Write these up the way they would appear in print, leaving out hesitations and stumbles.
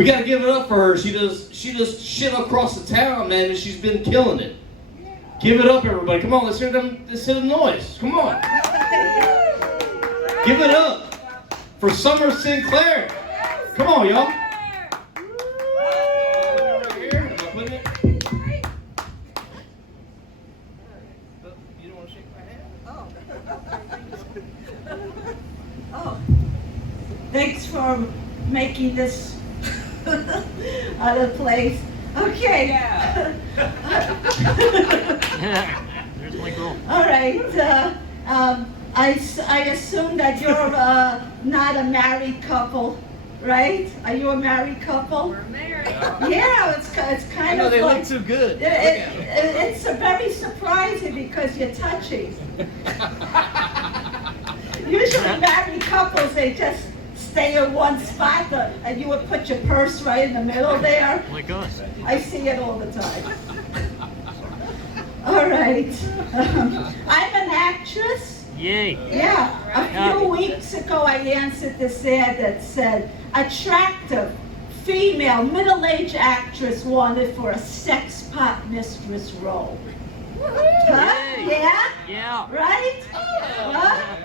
We gotta give it up for her. She does shit across the town, man, and she's been killing it. Give it up, everybody. Come on, let's hear the noise. Come on. Give it up for Summer Sinclair. Come on, y'all. Right here. Am I putting it? You don't want to shake my hand? Oh. Thanks for making this out of place. Okay. Yeah. There's my girl. All right. I assume that you're not a married couple, right? Are you a married couple? We're married. Yeah, it's kind I know of they like, look too good. it's very surprising because you're touching. Usually married couples, they just stay in one spot, and you would put your purse right in the middle there. Like us. I see it all the time. All right. I'm an actress. Yay. Yeah. A few weeks ago, I answered this ad that said, attractive, female, middle-aged actress wanted for a sex pot mistress role. Huh? Yeah? Yeah. Right? Huh?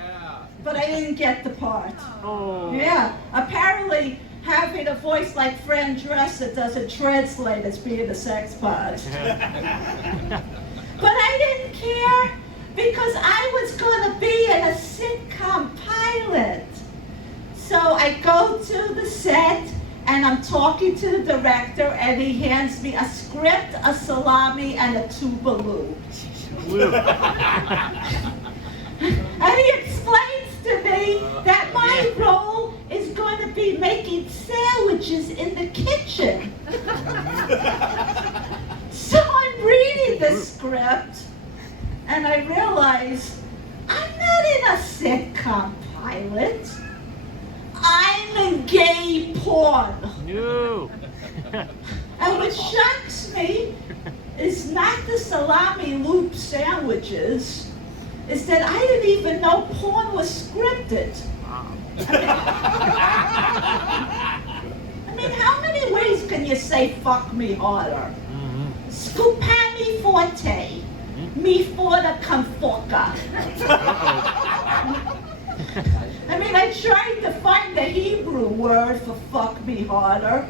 But I didn't get the part. Oh. Yeah. Apparently, having a voice like Fran Dresser doesn't translate as being a sex pot. But I didn't care because I was going to be in a sitcom pilot. So I go to the set and I'm talking to the director and he hands me a script, a salami, and a tuba lube. And he explains to me that my role is going to be making sandwiches in the kitchen. So I'm reading the script and I realize I'm not in a sitcom pilot. I'm in gay porn. No. And what shocks me is not the salami loop sandwiches, is that I didn't even know porn was scripted. I mean, how many ways can you say fuck me harder? Scupami forte, me for the confoca. I mean, I tried to find the Hebrew word for fuck me harder,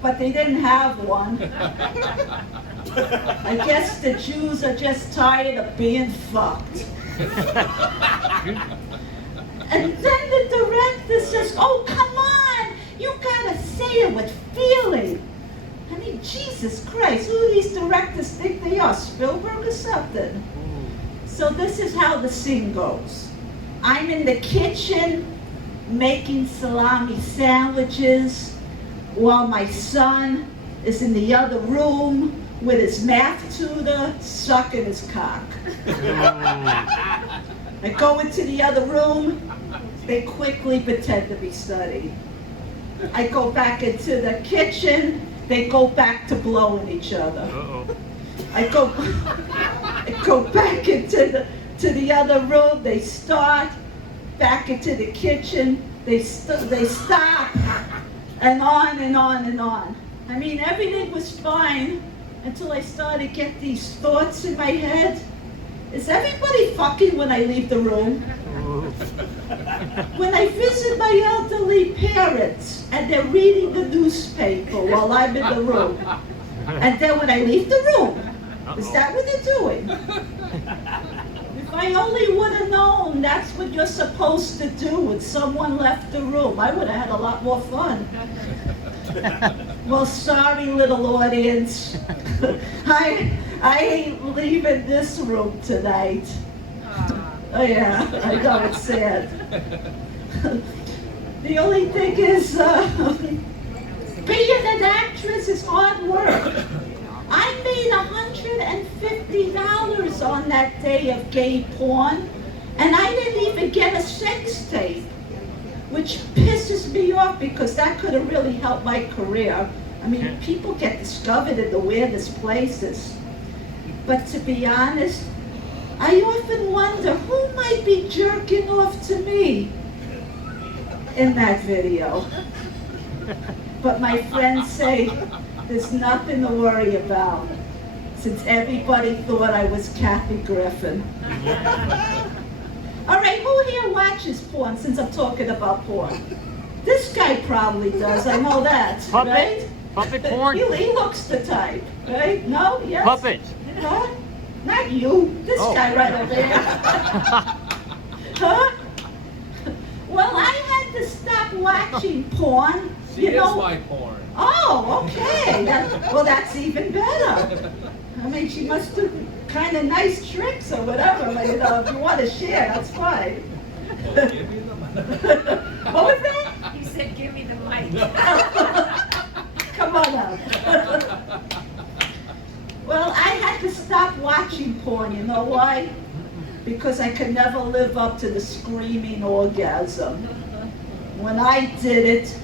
but they didn't have one. I guess the Jews are just tired of being fucked. And then the director says, oh, come on, you gotta say it with feeling. I mean, Jesus Christ, who do these directors think they are, Spielberg or something? So this is how the scene goes. I'm in the kitchen making salami sandwiches while my son is in the other room with his math tutor sucking his cock. I go into the other room, they quickly pretend to be studying. I go back into the kitchen, they go back to blowing each other. I go back into the other room, they start, back into the kitchen, they stop, and on and on and on. I mean, everything was fine until I started to get these thoughts in my head. Is everybody fucking when I leave the room? When I visit my elderly parents and they're reading the newspaper while I'm in the room, and then when I leave the room, is that what they're doing? If I only would have known that's what you're supposed to do when someone left the room, I would have had a lot more fun. Well, sorry, little audience. I ain't leaving this room tonight. Oh yeah, I know, it's sad. The only thing is, being an actress is hard work. I made $150 on that day of gay porn, and I didn't even get a sex tape, which pisses me off because that could have really helped my career. I mean, people get discovered in the weirdest places. But to be honest, I often wonder who might be jerking off to me in that video. But my friends say there's nothing to worry about, since everybody thought I was Kathy Griffin. All right, who here watches porn, since I'm talking about porn? This guy probably does, I know that, Puppet. right? Puppet porn? He looks the type, right? No? Yes? Puppet. Huh? Not you, this Oh. guy right over there. Huh? Well, I had to stop watching porn. She is my porn. Oh, okay. Well, that's even better. I mean, she must do kind of nice tricks or whatever, but if you want to share, that's fine. Well, give me the money. What was that? He said, give me the mic. Come on up. Well, I had to stop watching porn, you know why? Because I could never live up to the screaming orgasm. When I did it,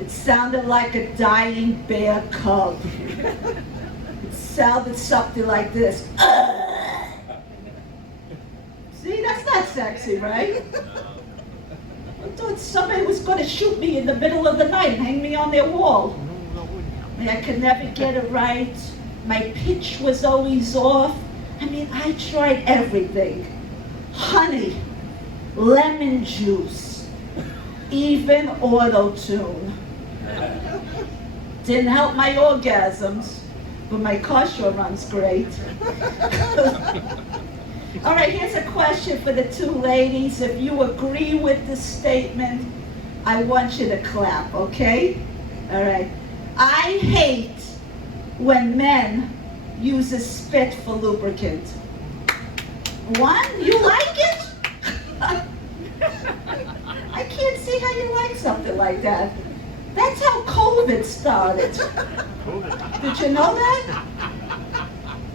it sounded like a dying bear cub. It sounded something like this. See, that's not sexy, right? I thought somebody was going to shoot me in the middle of the night and hang me on their wall. I mean, I could never get it right. My pitch was always off. I mean, I tried everything. Honey, lemon juice, even auto-tune. Didn't help my orgasms, but my car sure runs great. All right, here's a question for the two ladies. If you agree with this statement, I want you to clap, okay? All right. I hate when men use a spit for lubricant. One, you like it? I can't see how you like something like that. That's how COVID started. Did you know that?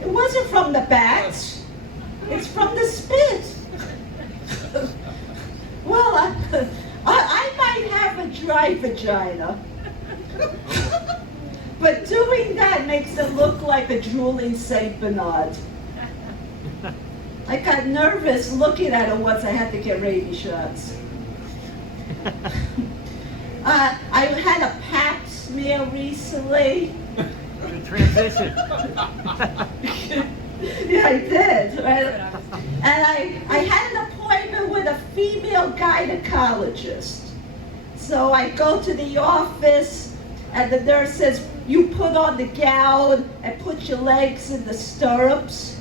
It wasn't from the bats. It's from the spit. Well, I might have a dry vagina. But doing that makes it look like a drooling Saint Bernard. I got nervous looking at it once. I had to get rabies shots. I had a pap smear recently. Good transition. Yeah, I did. Right? And I had an appointment with a female gynecologist. So I go to the office, and the nurse says, you put on the gown and put your legs in the stirrups.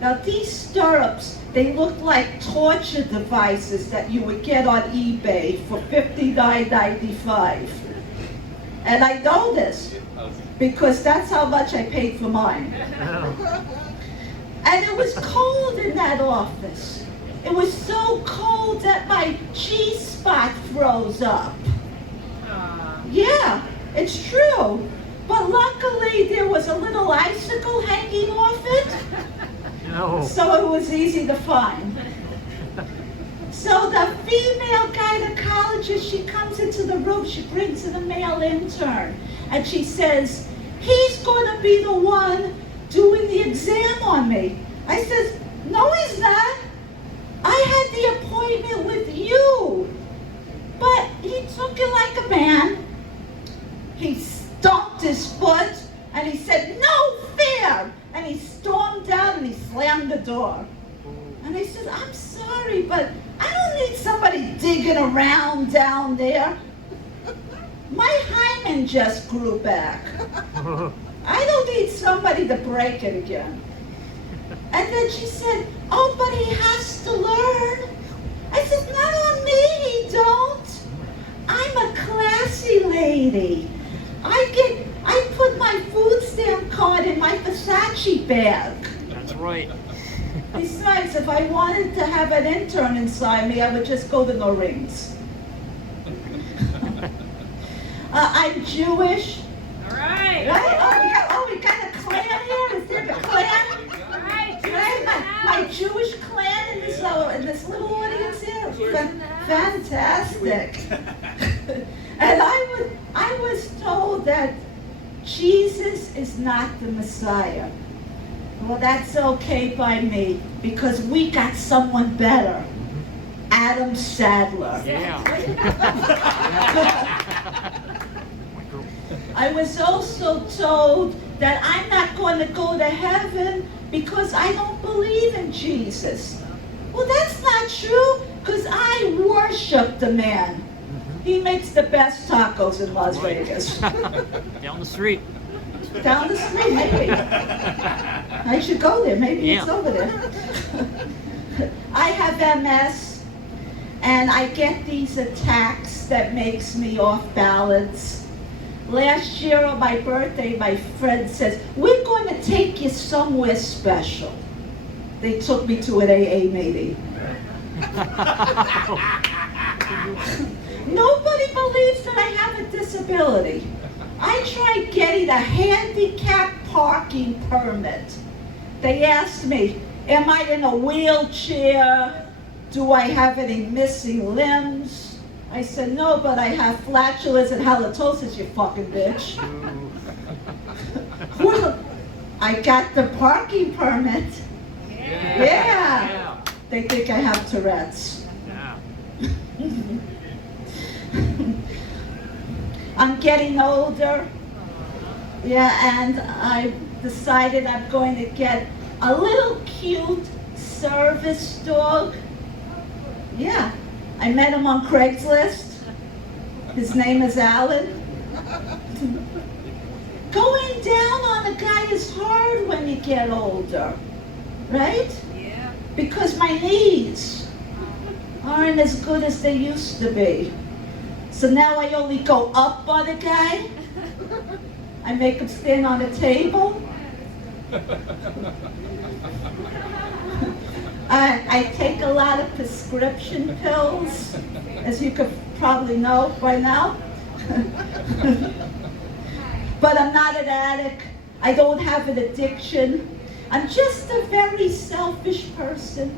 Now these stirrups, they look like torture devices that you would get on eBay for $59.95. And I know this because that's how much I paid for mine. And it was cold in that office. It was so cold that my G-spot froze up. Yeah, it's true. But luckily there was a little icicle hanging off it. No. So it was easy to find. So the female gynecologist, she comes into the room, she brings in a male intern, and she says, he's going to be the one doing the exam on me. I says, no he's not. I had the appointment with you. But he took it like a man. He stomped his foot, and he said, no fair! And he stormed out and he slammed the door. And I said, I'm sorry, but I don't need somebody digging around down there. My hymen just grew back. I don't need somebody to break it again. And then she said, oh, but he has to learn. I said, not on me, he don't. I'm a classy lady. I put my food stamp card in my Versace bag. That's right. Besides, if I wanted to have an intern inside me, I would just go to no rings. I'm Jewish. All right. Right? We got a clan here. Is there a clan? All right. Right? My Jewish clan in this little audience here. Fantastic. And I was told that Jesus is not the Messiah. Well, that's okay by me, because we got someone better. Adam Sadler. Yeah. I was also told that I'm not going to go to heaven because I don't believe in Jesus. Well, that's not true, because I worship the man. He makes the best tacos in Las Vegas. Down the street. Down the street, maybe. I should go there. Maybe it's over there. I have MS, and I get these attacks that makes me off balance. Last year on my birthday, my friend says, we're going to take you somewhere special. They took me to an AA meeting. Nobody believes that I have a disability. I tried getting a handicap parking permit. They asked me, am I in a wheelchair? Do I have any missing limbs? I said, no, but I have flatulence and halitosis, you fucking bitch. Well, I got the parking permit. Yeah. They think I have Tourette's. Yeah. I'm getting older. Yeah, and I decided I'm going to get a little cute service dog. Yeah, I met him on Craigslist. His name is Alan. Going down on a guy is hard when you get older, right? Yeah. Because my knees aren't as good as they used to be. So now I only go up on a guy. I make him stand on a table. I take a lot of prescription pills, as you could probably know by now. But I'm not an addict. I don't have an addiction. I'm just a very selfish person.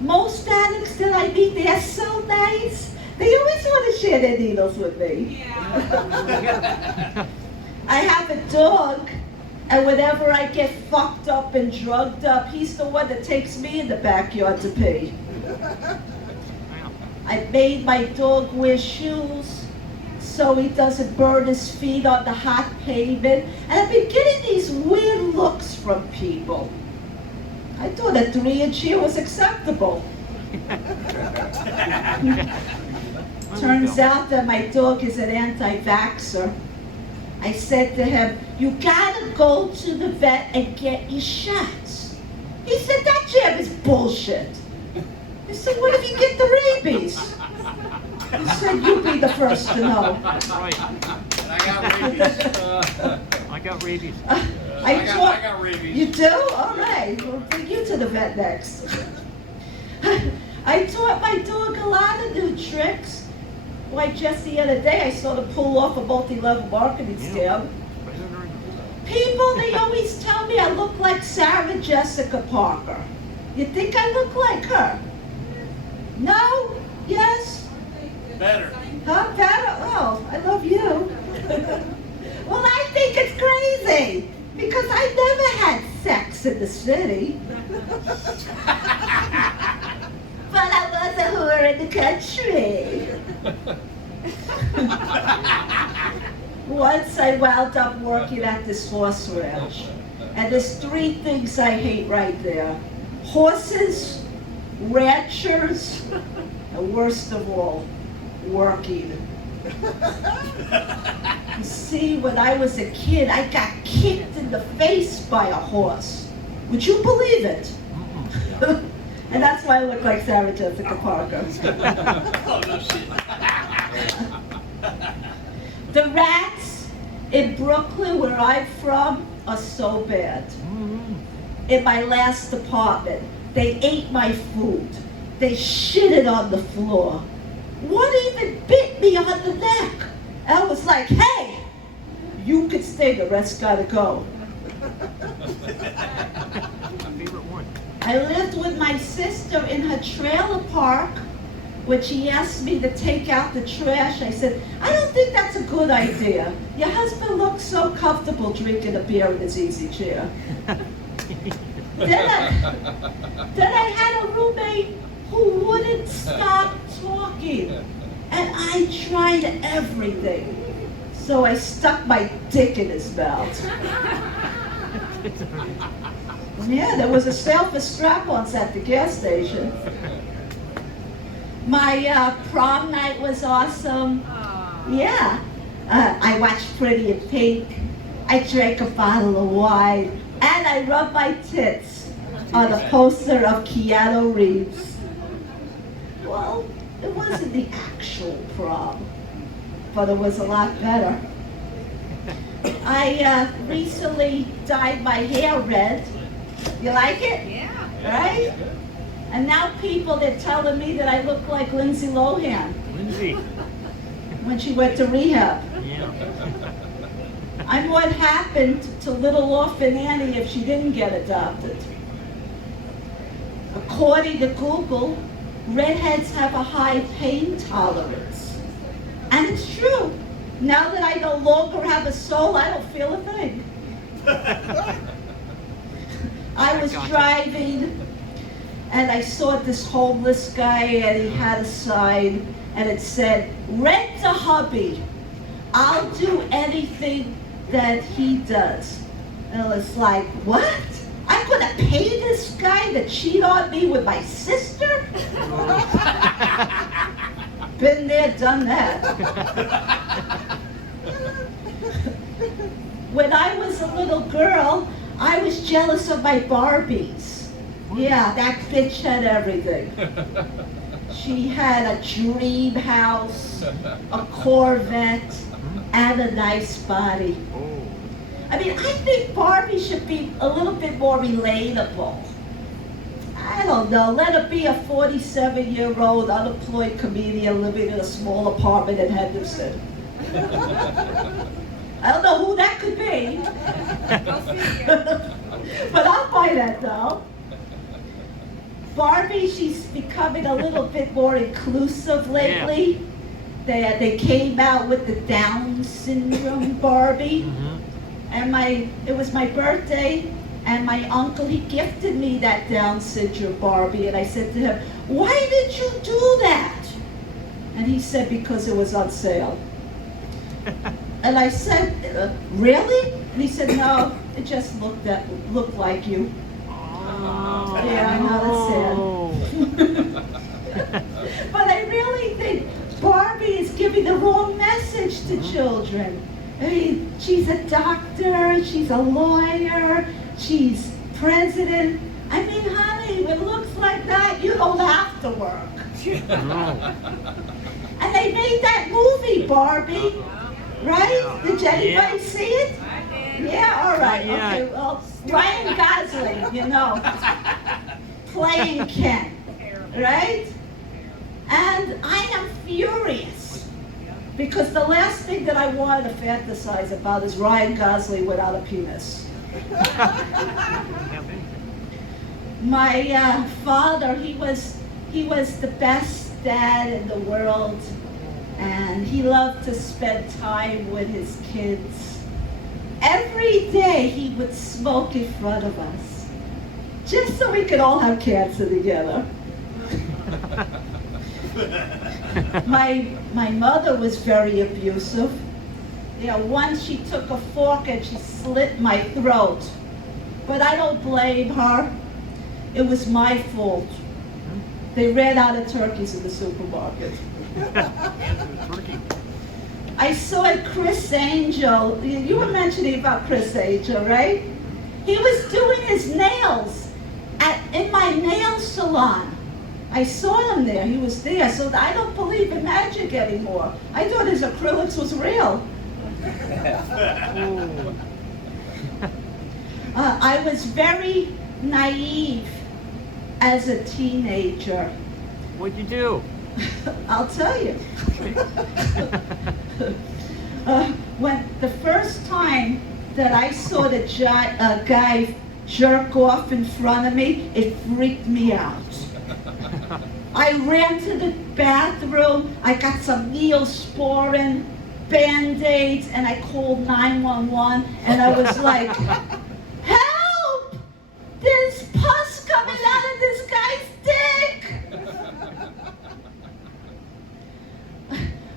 Most addicts that I meet, they are so nice. They always want to share their needles with me. Yeah. I have a dog, and whenever I get fucked up and drugged up, he's the one that takes me in the backyard to pee. I made my dog wear shoes so he doesn't burn his feet on the hot pavement. And I've been getting these weird looks from people. I thought a 3-inch heel was acceptable. Turns out that my dog is an anti-vaxxer. I said to him, you gotta go to the vet and get your shots. He said, that jab is bullshit. I said, what if you get the rabies? He said, you be the first to know. That's right. And I got rabies. I got rabies. I got rabies. You do? All right. We'll bring you to the vet next. I taught my dog a lot of new tricks. Why, just the other day, I saw them pull off a multi-level marketing scam. People, they always tell me I look like Sarah Jessica Parker. You think I look like her? No? Yes? Better. Huh? Better? Oh, I love you. Well, I think it's crazy because I never had sex in the city. But I was a whore in the country. Once I wound up working at this horse ranch, and there's 3 things I hate right there. Horses, ranchers, and worst of all, working. You see, when I was a kid, I got kicked in the face by a horse. Would you believe it? And that's why I look like Sarah Jessica Parker. Oh, no shit. The rats in Brooklyn, where I'm from, are so bad. In my last apartment, they ate my food. They shitted on the floor. One even bit me on the neck. I was like, hey, you can stay, the rest gotta go. My favorite one. I lived with my sister in her trailer park. When she asked me to take out the trash, I said, I don't think that's a good idea. Your husband looks so comfortable drinking a beer in his easy chair. Then I had a roommate who wouldn't stop talking. And I tried everything. So I stuck my dick in his mouth. Yeah, there was a sale for strap-ons at the gas station. My prom night was awesome. Yeah. I watched Pretty in Pink. I drank a bottle of wine. And I rubbed my tits on a poster of Keanu Reeves. Well, it wasn't the actual prom, but it was a lot better. I recently dyed my hair red. You like it? Yeah. Right? And now people, they're telling me that I look like Lindsay Lohan Lindsay. when she went to rehab. Yeah. I'm what happened to little orphan Annie if she didn't get adopted. According to Google, redheads have a high pain tolerance. And it's true. Now that I no longer have a soul, I don't feel a thing. I was driving and I saw this homeless guy and he had a sign and it said, "Rent a hubby. I'll do anything that he does." And I was like, what? I'm gonna pay this guy to cheat on me with my sister? Been there, done that. When I was a little girl, I was jealous of my Barbies. Yeah, that bitch had everything. She had a dream house, a Corvette, and a nice body. I mean, I think Barbie should be a little bit more relatable. I don't know, let her be a 47-year-old unemployed comedian living in a small apartment in Henderson. I don't know who that could be. But I'll buy that though. Barbie, she's becoming a little bit more inclusive lately. They came out with the Down syndrome Barbie. And it was my birthday, and my uncle, he gifted me that Down syndrome Barbie, and I said to him, "Why did you do that?" And he said, "Because it was on sale." And I said, "Really?" And he said, "No, it just looked like you." Oh. Yeah, I know, that's sad. But I really think Barbie is giving the wrong message to children. I mean, she's a doctor, she's a lawyer, she's president. I mean, honey, with looks like that, you don't have to work. And they made that movie, Barbie, right? Did anybody see it? Yeah, all right. Okay, well, Ryan Gosling, you know, playing Ken, right? And I am furious. Because the last thing that I wanted to fantasize about is Ryan Gosling without a penis. My father, he was the best dad in the world, and he loved to spend time with his kids. Every day he would smoke in front of us, just so we could all have cancer together. My mother was very abusive. You know, once she took a fork and she slit my throat. But I don't blame her. It was my fault. They ran out of turkeys in the supermarket. I saw Chris Angel. You were mentioning about Chris Angel, right? He was doing his nails in my nail salon. I saw him there, he was there, so I don't believe in magic anymore. I thought his acrylics was real. I was very naive as a teenager. What'd you do? I'll tell you. When the first time that I saw the guy jerk off in front of me, it freaked me out. I ran to the bathroom, I got some Neosporin, Band-Aids, and I called 911, and I was like, "Help! There's pus coming out of this guy's dick!"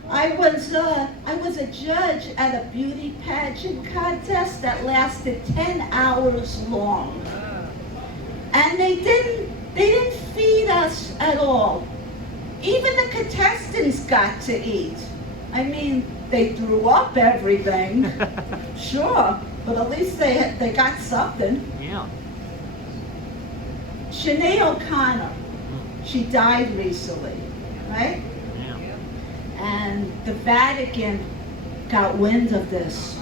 I was a judge at a beauty pageant contest that lasted 10 hours long. And they didn't feed us at all. Even the contestants got to eat. I mean, they threw up everything, sure, but at least they got something. Yeah. Sinead O'Connor, she died recently, right? Yeah. And the Vatican got wind of this.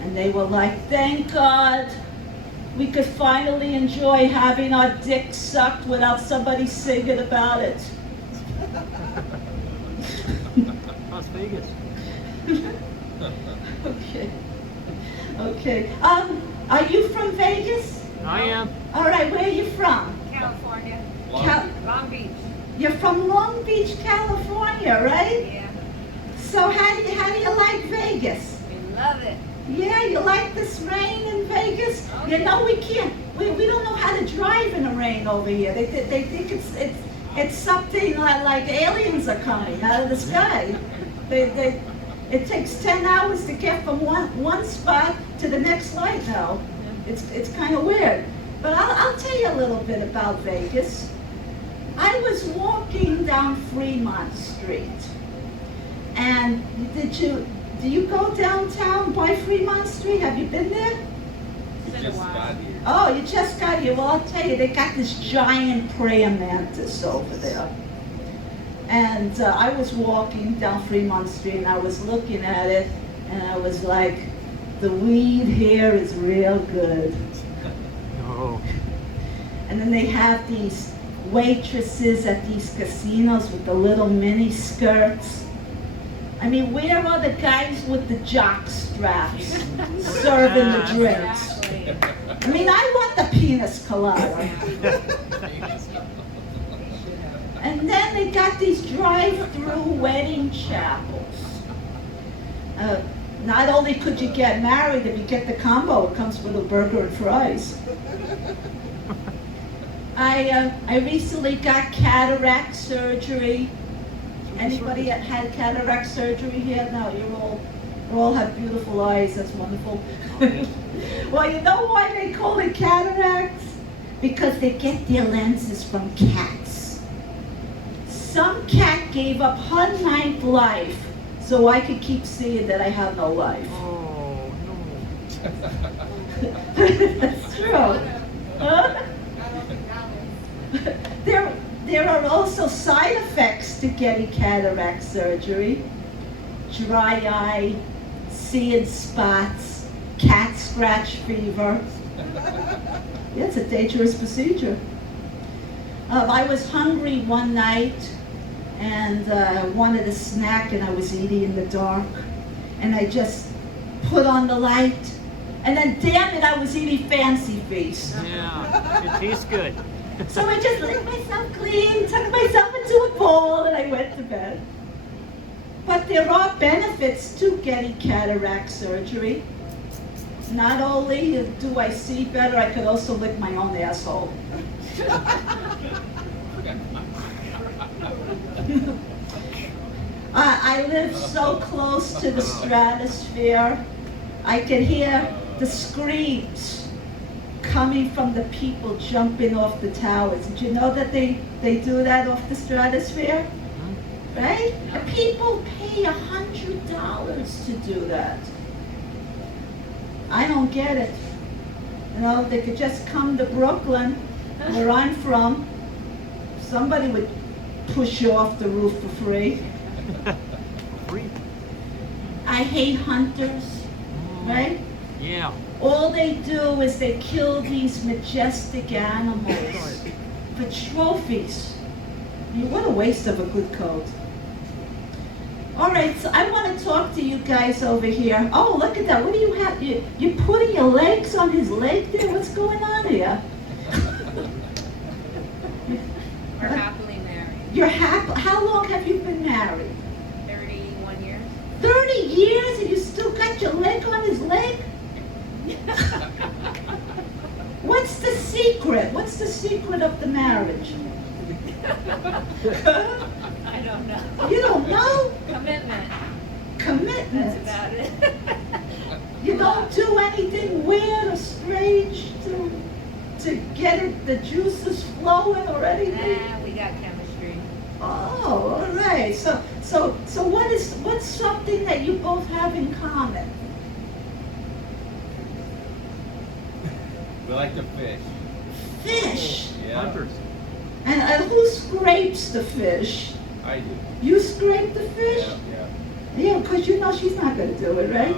And they were like, thank God we could finally enjoy having our dicks sucked without somebody singing about it. Las Vegas. Okay. Okay. Are you from Vegas? I am. All right, where are you from? California, Cal- Long Beach. You're from Long Beach, California, right? Yeah, So how do you like Vegas? we love it. Yeah, you like this rain in Vegas? You know we can't. We don't know how to drive in the rain over here. They think it's something like aliens are coming out of the sky. It takes 10 hours to get from one spot to the next light now. It's kind of weird. But I'll tell you a little bit about Vegas. I was walking down Fremont Street, and do you go downtown by Fremont Street? Have you been there? It's been a while. Oh, you just got here. Well, I'll tell you, they got this giant praying mantis over there. And I was walking down Fremont Street, and I was looking at it, and I was like, the weed here is real good. Oh. And then they have these waitresses at these casinos with the little mini skirts. I mean, where are the guys with the jock straps serving the drinks? Exactly. I mean, I want the penis colada. And then they got these drive-through wedding chapels. Not only could you get married, if you get the combo, it comes with a burger and fries. I recently got cataract surgery. Anybody had cataract surgery here? No, you all have beautiful eyes. That's wonderful. Well, you know why they call it cataracts? Because they get their lenses from cats. Some cat gave up her 9th life so I could keep seeing that I have no life. Oh, no. That's true. Huh? There are also side effects to getting cataract surgery. Dry eye, seeing spots, cat scratch fever. Yeah, it's a dangerous procedure. I was hungry one night and wanted a snack, and I was eating in the dark. And I just put on the light, and then damn it, I was eating Fancy Feast. Yeah, it tastes good. So I just licked myself clean, tucked myself into a bowl, and I went to bed. But there are benefits to getting cataract surgery. Not only do I see better, I could also lick my own asshole. I live so close to the stratosphere, I can hear the screams coming from the people jumping off the towers. Did you know that they do that off the stratosphere? Right? And people pay $100 to do that. I don't get it. You know, they could just come to Brooklyn, where I'm from. Somebody would push you off the roof for free. Free. I hate hunters, right? Yeah. All they do is they kill these majestic animals for trophies. I mean, what a waste of a good coat. All right, so I want to talk to you guys over here. Oh, look at that. What do you have? You're putting your legs on his leg there? What's going on here? We're happily married. You're happy. How long have you been married? 31 years. 30 years and you still got your leg on his leg? What's the secret? What's the secret of the marriage? I don't know. You don't know? Commitment. commitment. That's about it. You don't do anything weird or strange to get it, the juices flowing or anything? Nah, we got chemistry. Oh, all right. So what's something that you both have in common? We like to fish. Fish. Yeah. Hunters. And who scrapes the fish? I do. You scrape the fish? Yeah. Yeah, because you know she's not going to do it, right?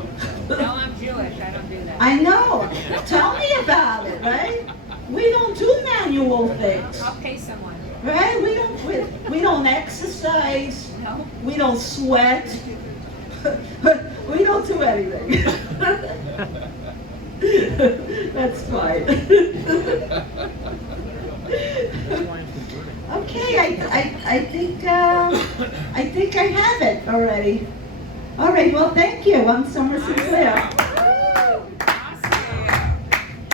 No, I'm Jewish. I don't do that. I know. Tell me about it, right? We don't do manual things, I'll pay someone. right? We don't exercise. No. We don't sweat. We don't do anything. That's fine. Okay, I think I have it already. All right, well, thank you. I'm Summer Sinclair.